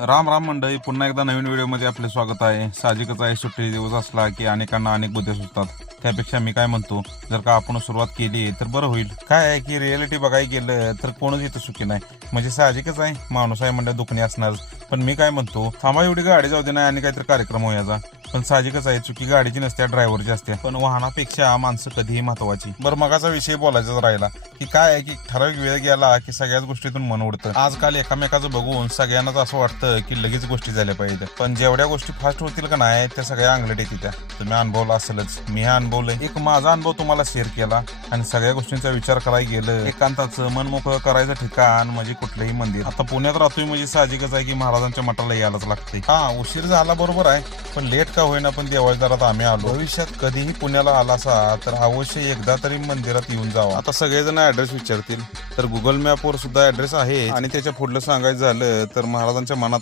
राम राम मंडळी, पुन्हा एकदा नवीन व्हिडिओमध्ये आपले स्वागत आहे. साहजिकच आहे, सुट्टी दिवस असला की अनेकांना अनेक बुद्ध्या सुचतात. त्यापेक्षा मी काय म्हणतो, जर का आपण सुरुवात केली तर बरं होईल. काय आहे की रियालिटी बघायला गेलं तर कोणच इथं सुखी नाही. म्हणजे साहजिकच आहे, माणूस आहे म्हणजे दुखणी असणार. पण मी काय म्हणतो, थांबा एवढी गाडी जाऊ दे, नाही आणि काहीतरी कार्यक्रम होयाचा. पण साहजिकच आहे, चुकी गाडीची नसते, ड्रायव्हरची असते. पण वाहनापेक्षा माणसं कधीही महत्वाची. बरं, मगाचा विषय बोलायचाच राहिला की काय आहे की ठराविक वेळ गेला की सगळ्याच गोष्टीतून मन उडतं. आजकाल एकामेकाचं बघून सगळ्यांनाच असं वाटतं की लगेच गोष्टी झाल्या पाहिजे. पण जेवढ्या गोष्टी फास्ट होतील का नाही, त्या सगळ्या अंगलट येतील. त्या तुम्ही अनुभवला असेलच, मी हा अनुभवलंय. एक माझा अनुभव तुम्हाला शेअर केला. आणि सगळ्या गोष्टींचा विचार करायला गेलं, एकांताचं मन मोकळं करायचं ठिकाण म्हणजे कुठलंही मंदिर. आता पुण्यात राहतोय म्हणजे साहजिकच आहे की महाराजांच्या मठाला यायलाच लागते. हा, उशीर झाला बरोबर आहे, पण लेट का होईना पण देवाच्या दारात आम्ही आलो. भविष्यात कधीही पुण्याला आलासा तर अवश्य एकदा तरी मंदिरात येऊन जावा. आता सगळेजण ऍड्रेस विचारतील, तर गुगल मॅपवर सुद्धा ऍड्रेस आहे. आणि त्याच्या पुढलं सांगायचं झालं तर महाराजांच्या मनात